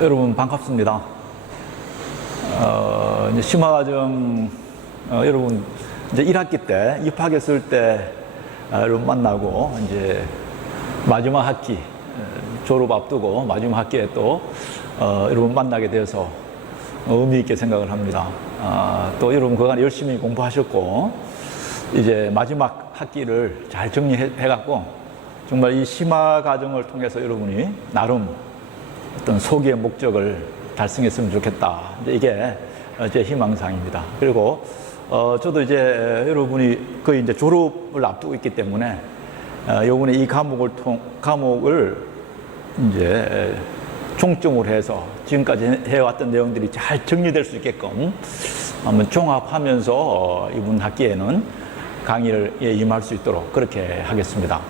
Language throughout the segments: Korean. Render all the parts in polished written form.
여러분 반갑습니다. 이제 심화과정 여러분 이제 1학기 때 입학했을 때 여러분 만나고 이제 마지막 학기 졸업 앞두고 마지막 학기에 또 여러분 만나게 되어서 의미 있게 생각을 합니다. 또 여러분 그간 열심히 공부하셨고 이제 마지막 학기를 잘 정리해 갖고 정말 이 심화과정을 통해서 여러분이 나름 어떤 소기의 목적을 달성했으면 좋겠다. 이게 제 희망사항입니다. 그리고 저도 이제 여러분이 거의 이제 졸업을 앞두고 있기 때문에 요번에 이 과목을 이제 총점으로 해서 지금까지 해왔던 내용들이 잘 정리될 수 있게끔 한번 종합하면서 이번 학기에는 강의를 임할 수 있도록 그렇게 하겠습니다.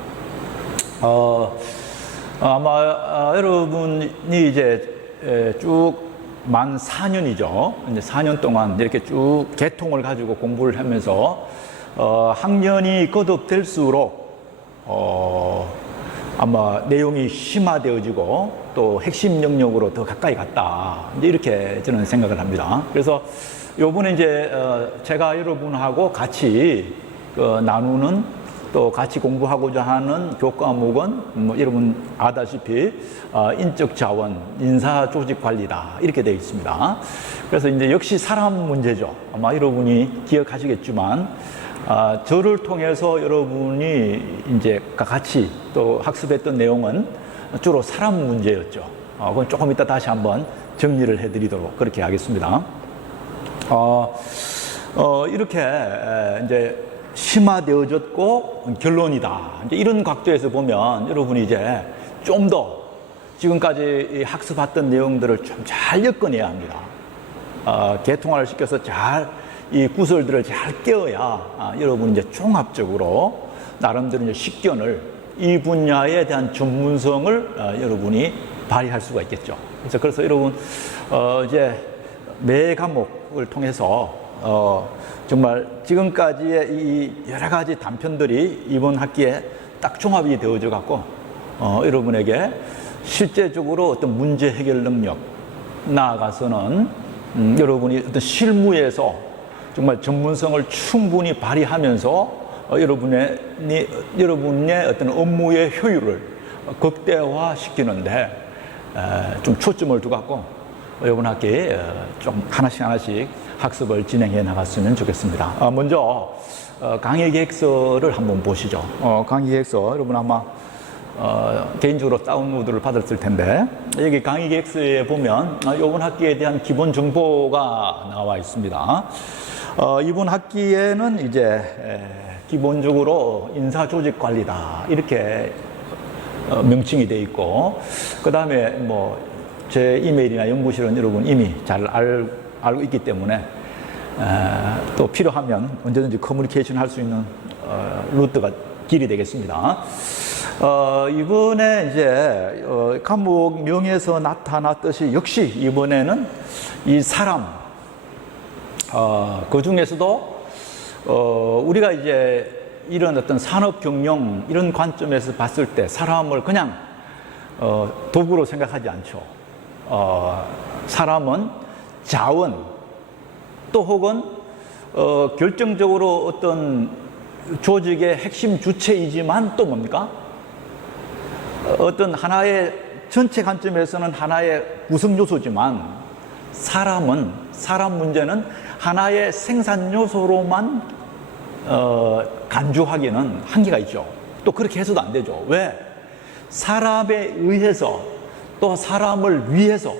아마 여러분이 이제 쭉 만 4년이죠. 이제 4년 동안 이렇게 쭉 계통을 가지고 공부를 하면서 학년이 거듭될수록 아마 내용이 심화되어지고 또 핵심 영역으로 더 가까이 갔다. 이제 이렇게 저는 생각을 합니다. 그래서 요번에 이제 제가 여러분하고 같이 나누는 또 같이 공부하고자 하는 교과목은 뭐 여러분 아다시피 인적 자원, 인사 조직 관리다 이렇게 되어 있습니다. 그래서 이제 역시 사람 문제죠. 아마 여러분이 기억하시겠지만 저를 통해서 여러분이 이제 같이 또 학습했던 내용은 주로 사람 문제였죠. 그건 조금 이따 다시 한번 정리를 해드리도록 그렇게 하겠습니다. 이렇게 이제 심화되어졌고 결론이다. 이제 이런 각도에서 보면 여러분이 이제 좀 더 지금까지 학습했던 내용들을 좀 잘 엮어내야 합니다. 개통화를 시켜서 잘 이 구설들을 잘 깨어야 여러분이 이제 종합적으로 나름대로 이제 식견을 이 분야에 대한 전문성을 여러분이 발휘할 수가 있겠죠. 그래서 여러분 이제 매 과목을 통해서 정말 지금까지의 이 여러 가지 단편들이 이번 학기에 딱 종합이 되어져 갖고 여러분에게 실제적으로 어떤 문제 해결 능력 나아가서는 여러분이 어떤 실무에서 정말 전문성을 충분히 발휘하면서 여러분의 어떤 업무의 효율을 극대화시키는데 좀 초점을 두 갖고 이번 학기에 좀 하나씩 학습을 진행해 나갔으면 좋겠습니다. 먼저 강의 계획서를 한번 보시죠. 강의 계획서 여러분 아마 개인적으로 다운로드를 받았을 텐데 여기 강의 계획서에 보면 이번 학기에 대한 기본 정보가 나와 있습니다. 이번 학기에는 이제 기본적으로 인사 조직 관리다 이렇게 명칭이 되어 있고 그 다음에 뭐 제 이메일이나 연구실은 여러분 이미 잘 알고 있기 때문에 또 필요하면 언제든지 커뮤니케이션 할 수 있는 루트가 길이 되겠습니다. 이번에 이제 과목명에서 나타났듯이 역시 이번에는 이 사람 그 중에서도 우리가 이제 이런 어떤 산업 경영 이런 관점에서 봤을 때 사람을 그냥 도구로 생각하지 않죠. 사람은 자원 또 혹은 결정적으로 어떤 조직의 핵심 주체이지만 또 뭡니까? 어떤 하나의 전체 관점에서는 하나의 구성 요소지만 사람 문제는 하나의 생산 요소로만 간주하기는 한계가 있죠. 또 그렇게 해서도 안 되죠. 왜? 사람에 의해서 또 사람을 위해서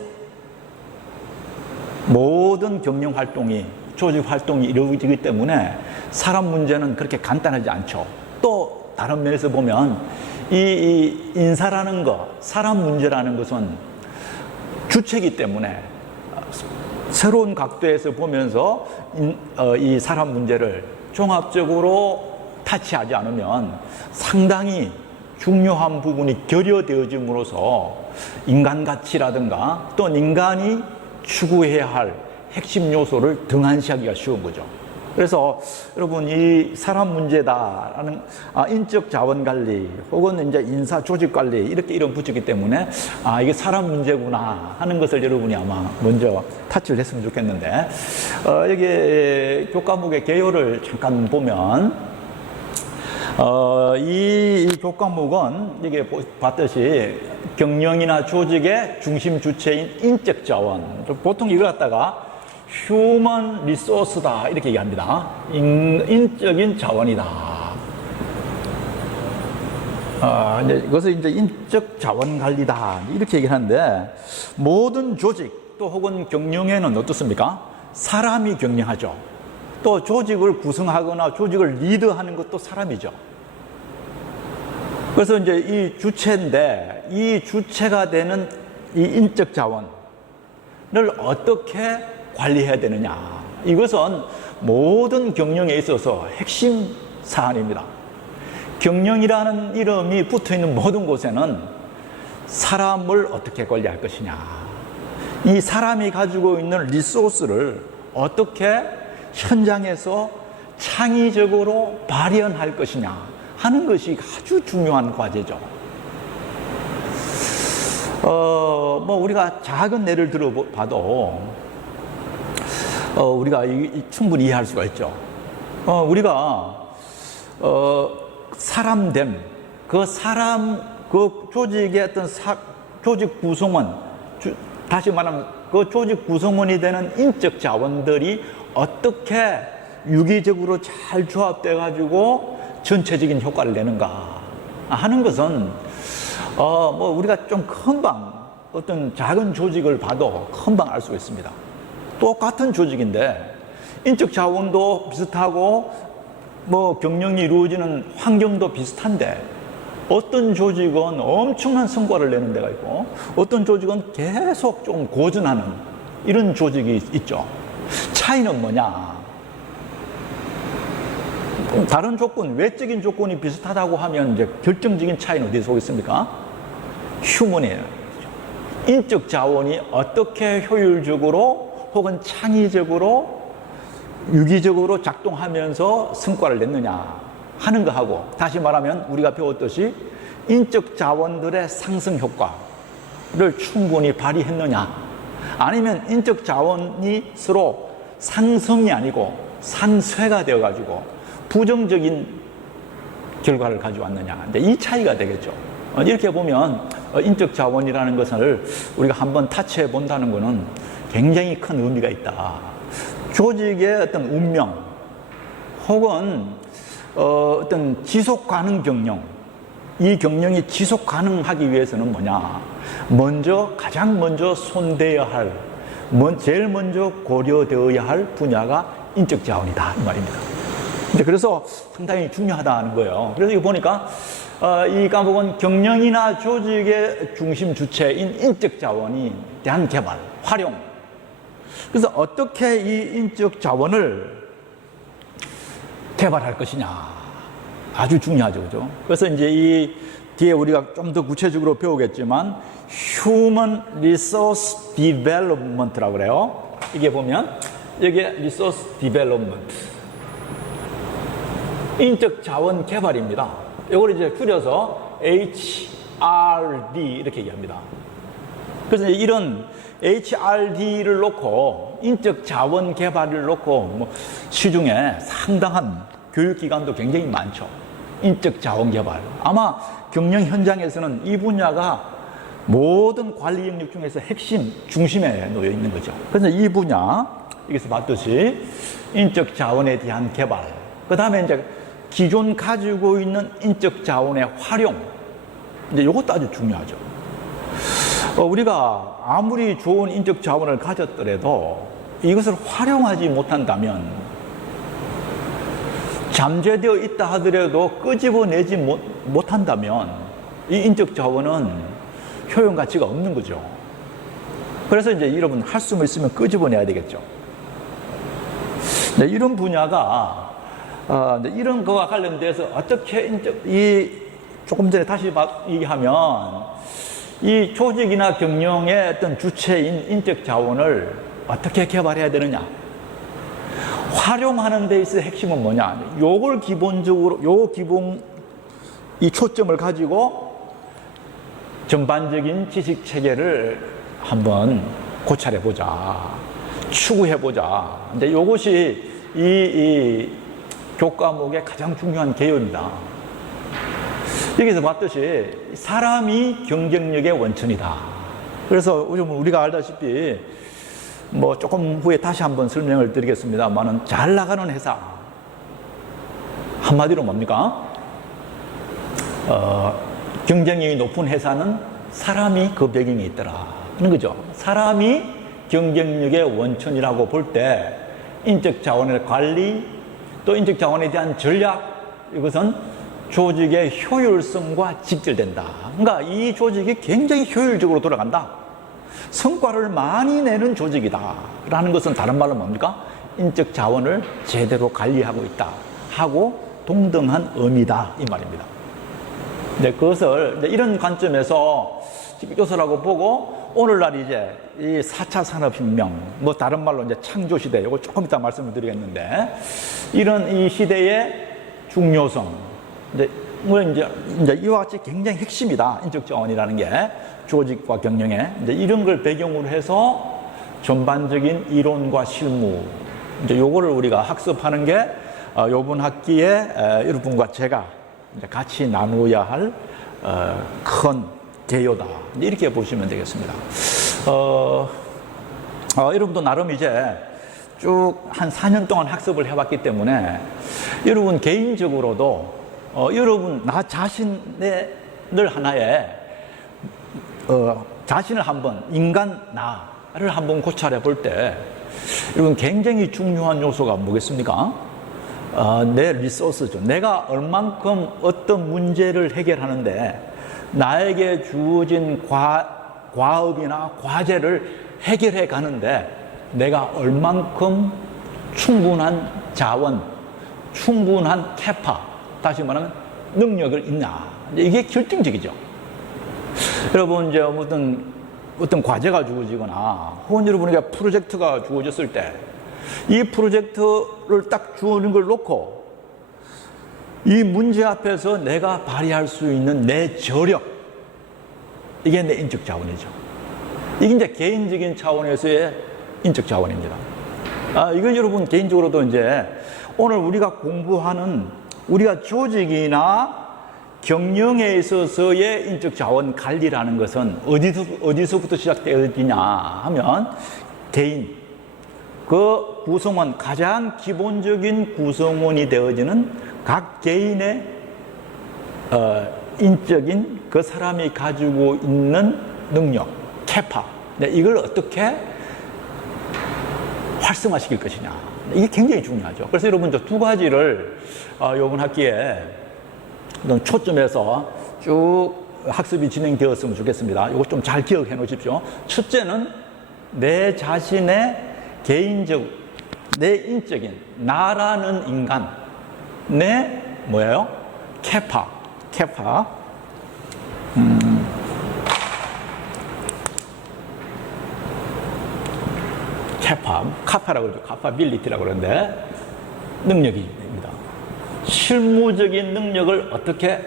모든 경영 활동이 조직 활동이 이루어지기 때문에 사람 문제는 그렇게 간단하지 않죠. 또 다른 면에서 보면 이 인사라는 것, 사람 문제라는 것은 주체이기 때문에 새로운 각도에서 보면서 이 사람 문제를 종합적으로 타치하지 않으면 상당히 중요한 부분이 결여되어짐으로써 인간 가치라든가 또 인간이 추구해야 할 핵심 요소를 등한시하기가 쉬운 거죠. 그래서 여러분 이 사람 문제다라는 인적 자원 관리 혹은 이제 인사 조직 관리 이렇게 이름 붙였기 때문에 이게 사람 문제구나 하는 것을 여러분이 아마 먼저 타치를 했으면 좋겠는데 여기 교과목의 개요를 잠깐 보면 이 교과목은 여기 봤듯이 경영이나 조직의 중심 주체인 인적 자원, 보통 이걸 갖다가 휴먼 리소스다 이렇게 얘기합니다. 인적인 자원이다. 이제 이것을 이제 인적 자원 관리다 이렇게 얘기를 하는데, 모든 조직 또 혹은 경영에는 어떻습니까? 사람이 경영하죠. 또 조직을 구성하거나 조직을 리드하는 것도 사람이죠. 그래서 이제 이 주체인데, 이 주체가 되는 이 인적 자원을 어떻게 관리해야 되느냐. 이것은 모든 경영에 있어서 핵심 사안입니다. 경영이라는 이름이 붙어 있는 모든 곳에는 사람을 어떻게 관리할 것이냐, 이 사람이 가지고 있는 리소스를 어떻게 현장에서 창의적으로 발현할 것이냐 하는 것이 아주 중요한 과제죠. 우리가 작은 예를 들어봐도 우리가 충분히 이해할 수가 있죠. 우리가 사람됨, 그 조직의 어떤 조직 구성원, 다시 말하면 그 조직 구성원이 되는 인적 자원들이 어떻게 유기적으로 잘 조합돼 가지고 전체적인 효과를 내는가 하는 것은 우리가 좀 금방 어떤 작은 조직을 봐도 금방 알 수가 있습니다. 똑같은 조직인데 인적 자원도 비슷하고 경영이 이루어지는 환경도 비슷한데, 어떤 조직은 엄청난 성과를 내는 데가 있고 어떤 조직은 계속 좀 고전하는 이런 조직이 있죠. 차이는 뭐냐? 다른 조건, 외적인 조건이 비슷하다고 하면 이제 결정적인 차이는 어디서 오겠습니까? 휴먼이에요. 인적 자원이 어떻게 효율적으로 혹은 창의적으로 유기적으로 작동하면서 성과를 냈느냐 하는 거하고, 다시 말하면 우리가 배웠듯이 인적 자원들의 상승 효과를 충분히 발휘했느냐, 아니면 인적 자원이 서로 상승이 아니고 상쇄가 되어가지고 부정적인 결과를 가져왔느냐, 이제 이 차이가 되겠죠. 이렇게 보면 인적 자원이라는 것을 우리가 한번 타치해 본다는 것은 굉장히 큰 의미가 있다. 조직의 어떤 운명 혹은 어떤 지속 가능 경영, 이 경영이 지속 가능하기 위해서는 뭐냐? 가장 먼저 손대어야 할, 제일 먼저 고려되어야 할 분야가 인적 자원이다 이 말입니다. 그래서 상당히 중요하다는 거예요. 그래서 이거 보니까 이 과목은 경영이나 조직의 중심 주체인 인적 자원이 대한 개발, 활용. 그래서 어떻게 이 인적 자원을 개발할 것이냐 아주 중요하죠, 그죠? 그래서 이제 이 뒤에 우리가 좀 더 구체적으로 배우겠지만 Human Resource Development라고 그래요. 이게 보면 여기에 Resource Development, 인적 자원 개발입니다. 이걸 이제 줄여서 HRD 이렇게 얘기합니다. 그래서 이런 HRD를 놓고 인적 자원 개발을 놓고 시중에 상당한 교육기관도 굉장히 많죠. 인적 자원 개발. 아마 경영 현장에서는 이 분야가 모든 관리 영역 중에서 핵심, 중심에 놓여 있는 거죠. 그래서 이 분야, 여기서 봤듯이 인적 자원에 대한 개발, 그 다음에 이제 기존 가지고 있는 인적 자원의 활용, 이제 이것도 아주 중요하죠. 우리가 아무리 좋은 인적 자원을 가졌더라도 이것을 활용하지 못한다면, 잠재되어 있다 하더라도 끄집어내지 못한다면 이 인적 자원은 효용 가치가 없는 거죠. 그래서 이제 여러분 할 수만 있으면 끄집어내야 되겠죠. 네, 이런 분야가 이런 거와 관련돼서 어떻게 조금 전에 다시 얘기하면 이 조직이나 경영의 어떤 주체인 인적 자원을 어떻게 개발해야 되느냐, 활용하는 데 있어서 핵심은 뭐냐? 요걸 기본적으로, 이 초점을 가지고 전반적인 지식 체계를 한번 고찰해 보자. 추구해 보자. 근데 요것이 이 교과목의 가장 중요한 개요입니다. 여기서 봤듯이 사람이 경쟁력의 원천이다. 그래서 우리가 알다시피 뭐 조금 후에 다시 한번 설명을 드리겠습니다만은 잘 나가는 회사 한마디로 뭡니까? 경쟁력이 높은 회사는 사람이 그 배경에 있더라 하는 거죠. 사람이 경쟁력의 원천이라고 볼 때 인적 자원의 관리 또 인적 자원에 대한 전략, 이것은 조직의 효율성과 직결된다. 그러니까 이 조직이 굉장히 효율적으로 돌아간다. 성과를 많이 내는 조직이다 라는 것은 다른 말로 뭡니까? 인적 자원을 제대로 관리하고 있다 하고 동등한 의미다 이 말입니다. 이제 그것을 이제 이런 관점에서 요소라고 보고 오늘날 이제 이 4차 산업혁명, 뭐 다른 말로 이제 창조시대, 이거 조금 이따 말씀을 드리겠는데, 이런 이 시대의 중요성, 이제 이와 같이 굉장히 핵심이다. 인적 자원이라는 게 조직과 경영에 이런 걸 배경으로 해서 전반적인 이론과 실무, 이제 요거를 우리가 학습하는 게 요번 학기에 여러분과 제가 이제 같이 나누어야 할 큰 개요다. 이렇게 보시면 되겠습니다. 여러분도 나름 이제 쭉 한 4년 동안 학습을 해왔기 때문에 여러분 개인적으로도 여러분 나 자신을 하나의 자신을 한번 인간 나를 한번 고찰해 볼 때 여러분 굉장히 중요한 요소가 뭐겠습니까? 내 리소스죠. 내가 얼만큼 어떤 문제를 해결하는데 나에게 주어진 과업이나 과제를 해결해 가는데 내가 얼만큼 충분한 자원, 충분한 캐파, 다시 말하면 능력을 있냐. 이게 결정적이죠. 여러분, 이제 어떤 과제가 주어지거나 혹은 여러분에게 프로젝트가 주어졌을 때 이 프로젝트를 딱 주어진 걸 놓고 이 문제 앞에서 내가 발휘할 수 있는 내 저력, 이게 내 인적 자원이죠. 이게 이제 개인적인 차원에서의 인적 자원입니다. 이건 여러분 개인적으로도 이제 오늘 우리가 공부하는 우리가 조직이나 경영에 있어서의 인적 자원 관리라는 것은 어디서부터 시작되어지냐 하면 개인, 그 구성원, 가장 기본적인 구성원이 되어지는 각 개인의 인적인 그 사람이 가지고 있는 능력, 캐파, 이걸 어떻게 활성화시킬 것이냐, 이게 굉장히 중요하죠. 그래서 여러분 저 두 가지를 이번 학기에 초점해서 쭉 학습이 진행되었으면 좋겠습니다. 이거 좀 잘 기억해 놓으십시오. 첫째는 내 자신의 개인적, 내 인적인 나라는 인간, 내 뭐예요? 캐파. 카파라고 그러죠. 카파빌리티라고 그러는데 능력입니다. 실무적인 능력을 어떻게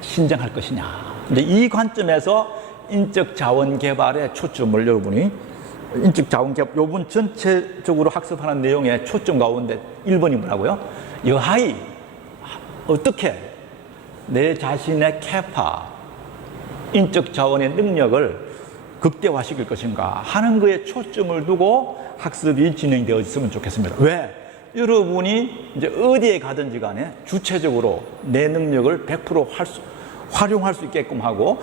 신장할 것이냐. 이제 이 관점에서 인적 자원 개발에 초점을 여러분이 인적 자원 개발, 요번 전체적으로 학습하는 내용의 초점 가운데 1번이 뭐라고요? 여하이 어떻게 내 자신의 캐파, 인적 자원의 능력을 극대화시킬 것인가 하는 거에 초점을 두고 학습이 진행되어 있으면 좋겠습니다. 왜? 여러분이 이제 어디에 가든지 간에 주체적으로 내 능력을 100% 활용할 수 있게끔 하고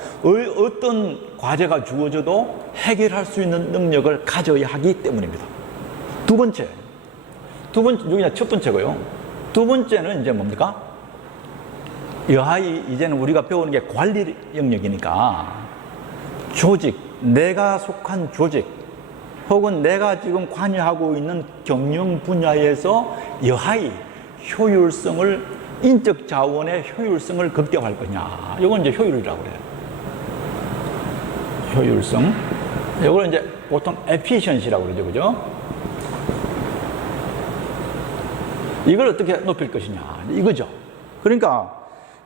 어떤 과제가 주어져도 해결할 수 있는 능력을 가져야 하기 때문입니다. 두 번째, 여기가 첫 번째고요. 두 번째는 이제 뭡니까? 여하이 이제는 우리가 배우는 게 관리 영역이니까 조직, 내가 속한 조직 혹은 내가 지금 관여하고 있는 경영 분야에서 여하이 효율성을, 인적 자원의 효율성을 극대화할 거냐. 이건 이제 효율이라고 그래요. 효율성. 이걸 이제 보통 efficiency라고 그러죠. 그죠? 이걸 어떻게 높일 것이냐 이거죠. 그러니까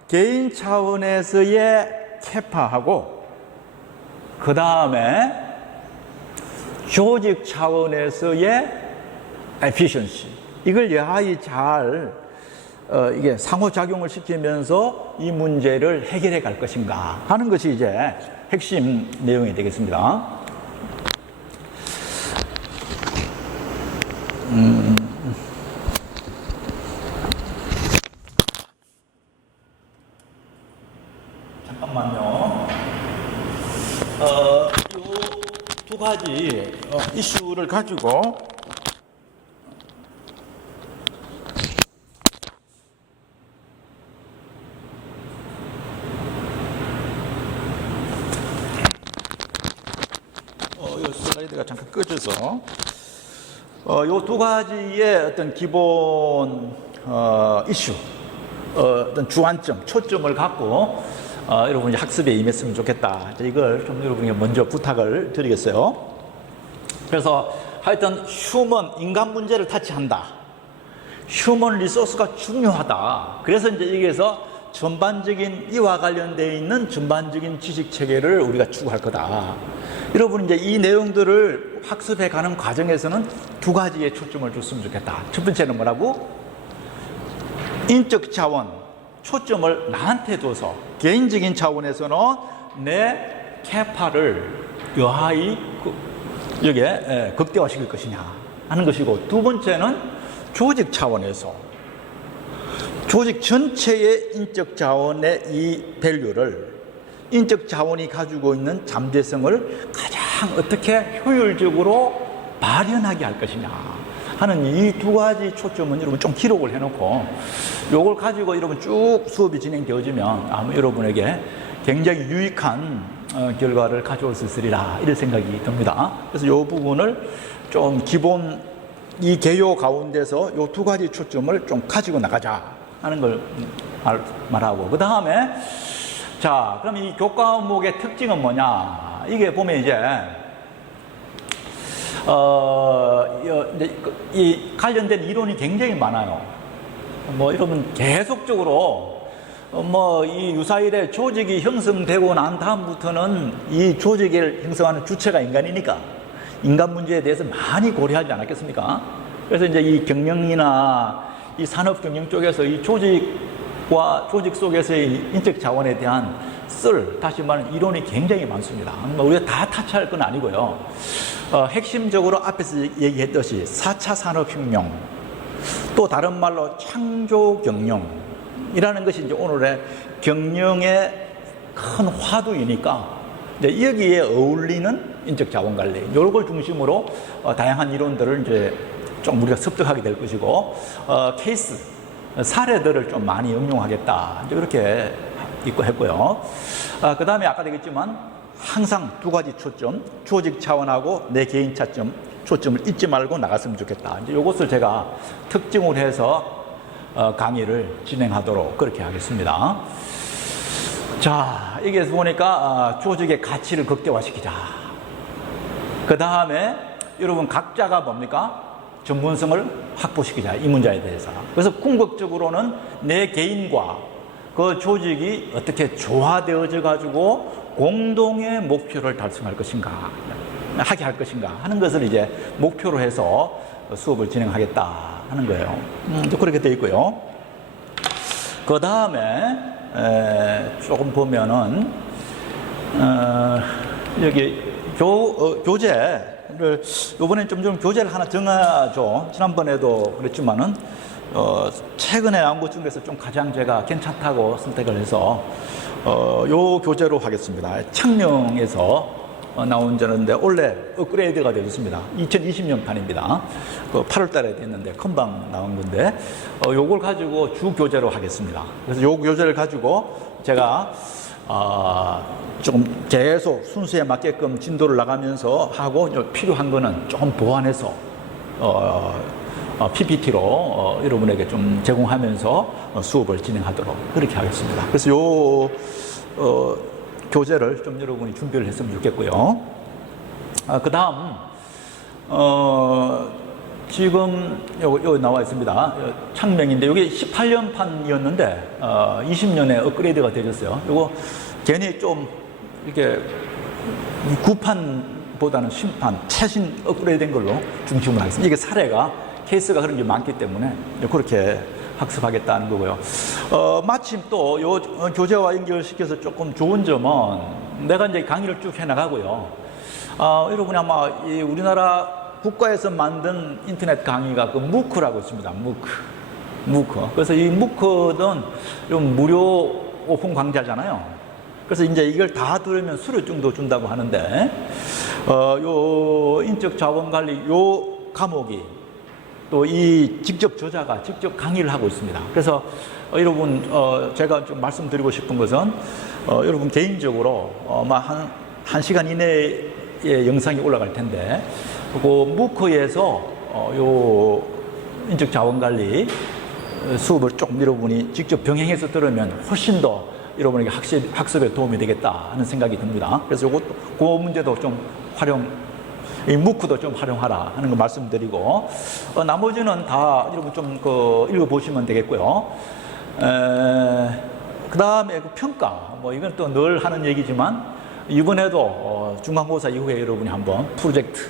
개인 차원에서의 캐파하고 그 다음에 조직 차원에서의 에피션시, 이걸 여하이 잘 이게 상호작용을 시키면서 이 문제를 해결해 갈 것인가 하는 것이 이제 핵심 내용이 되겠습니다. 잠깐만요. 요 두 가지 이슈를 가지고 이 슬라이드가 잠깐 꺼져서 요 두 가지의 어떤 기본 이슈, 어떤 주안점, 초점을 갖고 여러분이 학습에 임했으면 좋겠다. 이걸 좀 여러분에게 먼저 부탁을 드리겠어요. 그래서 하여튼 휴먼, 인간 문제를 타치한다. 휴먼 리소스가 중요하다. 그래서 이제 여기에서 전반적인 이와 관련되어 있는 전반적인 지식 체계를 우리가 추구할 거다. 여러분 이제 이 내용들을 학습해 가는 과정에서는 두 가지의 초점을 줬으면 좋겠다. 첫 번째는 뭐라고? 인적 자원, 초점을 나한테 둬서 개인적인 차원에서는 내 캐파를 여하이 여기에 극대화시킬 것이냐 하는 것이고, 두 번째는 조직 차원에서 조직 전체의 인적 자원의 이 밸류를, 인적 자원이 가지고 있는 잠재성을 가장 어떻게 효율적으로 발현하게 할 것이냐 하는 이 두 가지 초점은 여러분 좀 기록을 해놓고 요걸 가지고 여러분 쭉 수업이 진행되어지면 아마 여러분에게 굉장히 유익한 결과를 가져올 수 있으리라 이런 생각이 듭니다. 그래서 이 부분을 좀 기본 이 개요 가운데서 이 두 가지 초점을 좀 가지고 나가자 하는 걸 말하고, 그 다음에 자, 그럼 이 교과목의 특징은 뭐냐? 이게 보면 이제 이 관련된 이론이 굉장히 많아요. 뭐 여러분 계속적으로 이 유사일의 조직이 형성되고 난 다음부터는 이 조직을 형성하는 주체가 인간이니까 인간 문제에 대해서 많이 고려하지 않았겠습니까? 그래서 이제 이 경영이나 이 산업 경영 쪽에서 이 조직과 조직 속에서의 인적 자원에 대한 다시 말하는 이론이 굉장히 많습니다. 우리가 다 타치할 건 아니고요. 핵심적으로 앞에서 얘기했듯이 4차 산업혁명, 또 다른 말로 창조경영이라는 것이 이제 오늘의 경영의 큰 화두이니까 이제 여기에 어울리는 인적 자원 관리, 이걸 중심으로 다양한 이론들을 이제 좀 우리가 습득하게 될 것이고, 케이스, 사례들을 좀 많이 응용하겠다. 이제 그렇게 있고 했고요. 그 다음에 아까 되겠지만 항상 두 가지 초점, 조직 차원하고 내 개인 차점, 초점을 잊지 말고 나갔으면 좋겠다. 이제 이것을 제가 특징으로 해서 강의를 진행하도록 그렇게 하겠습니다. 자, 이게 보니까 조직의 가치를 극대화시키자. 그 다음에 여러분 각자가 뭡니까? 전문성을 확보시키자, 이 문제에 대해서. 그래서 궁극적으로는 내 개인과 그 조직이 어떻게 조화되어져 가지고 공동의 목표를 달성할 것인가, 하게 할 것인가 하는 것을 이제 목표로 해서 수업을 진행하겠다 하는 거예요. 그렇게 되어 있고요. 그 다음에 조금 보면은 여기 교재를 이번엔 좀 교재를 하나 정하죠. 지난번에도 그랬지만은 최근에 나온 것 중에서 좀 가장 제가 괜찮다고 선택을 해서 요 교재로 하겠습니다. 창녕에서 나온 저는데 원래 업그레이드가 되었습니다. 2020년 판입니다. 8월 달에 됐는데 금방 나온 건데 요걸 가지고 주 교재로 하겠습니다. 그래서 요 교재를 가지고 제가 조금 계속 순수에 맞게끔 진도를 나가면서 하고 필요한 거는 조금 보완해서 PPT로 여러분에게 좀 제공하면서 수업을 진행하도록 그렇게 하겠습니다. 그래서 요 교재를 좀 여러분이 준비를 했으면 좋겠고요. 그 다음 지금 여기 나와 있습니다. 창명인데 이게 18년판이었는데 20년에 업그레이드가 되었어요. 이거 괜히 좀 이렇게 구판보다는 신판, 최신 업그레이드된 걸로 중심을 하겠습니다. 이게 사례가 케이스가 그런 게 많기 때문에 그렇게 학습하겠다는 거고요. 마침 또 요 교재와 연결시켜서 조금 좋은 점은 내가 이제 강의를 쭉 해나가고요. 여러분이 아마 이 우리나라 국가에서 만든 인터넷 강의가 그 무크라고 있습니다. 무크. 그래서 이 무크는 좀 무료 오픈 강좌잖아요. 그래서 이제 이걸 다 들으면 수료증도 준다고 하는데, 요 인적 자원 관리 요 과목이 또 이 직접 저자가 직접 강의를 하고 있습니다. 그래서 여러분 제가 좀 말씀드리고 싶은 것은 여러분 개인적으로 한 시간 이내에 영상이 올라갈 텐데 그 무크에서 요 인적 자원 관리 수업을 조금 여러분이 직접 병행해서 들으면 훨씬 더 여러분에게 학습에 도움이 되겠다 하는 생각이 듭니다. 그래서 그 문제도 좀 이 무크도 좀 활용하라 하는 거 말씀드리고, 나머지는 다 여러분 좀 읽어보시면 되겠고요. 그 다음에 그 평가, 이건 또 늘 하는 얘기지만, 이번에도 중간고사 이후에 여러분이 한번 프로젝트,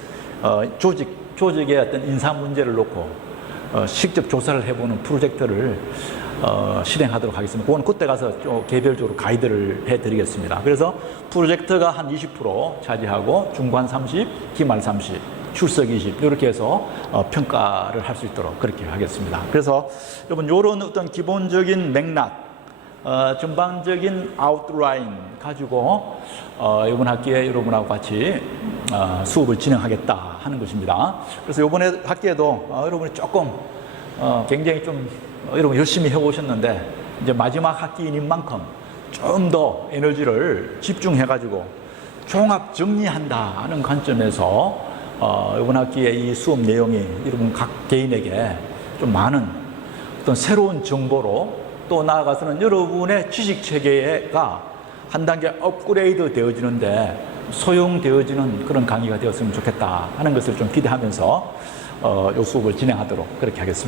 조직의 어떤 인사 문제를 놓고 직접 조사를 해보는 프로젝트를 실행하도록 하겠습니다. 그건 그때 가서 좀 개별적으로 가이드를 해드리겠습니다. 그래서 프로젝트가 한 20% 차지하고 중간 30, 기말 30, 출석 20 이렇게 해서 평가를 할 수 있도록 그렇게 하겠습니다. 그래서 여러분 이런 어떤 기본적인 맥락, 전반적인 아웃라인 가지고 이번 학기에 여러분하고 같이 수업을 진행하겠다 하는 것입니다. 그래서 이번에 학기에도 여러분이 조금 굉장히 좀 여러분 열심히 해오셨는데 이제 마지막 학기인 만큼 좀 더 에너지를 집중해가지고 종합 정리한다 하는 관점에서 이번 학기에 이 수업 내용이 여러분 각 개인에게 좀 많은 어떤 새로운 정보로 또 나아가서는 여러분의 지식 체계가 한 단계 업그레이드 되어지는데 소용되어지는 그런 강의가 되었으면 좋겠다 하는 것을 좀 기대하면서 이 수업을 진행하도록 그렇게 하겠습니다.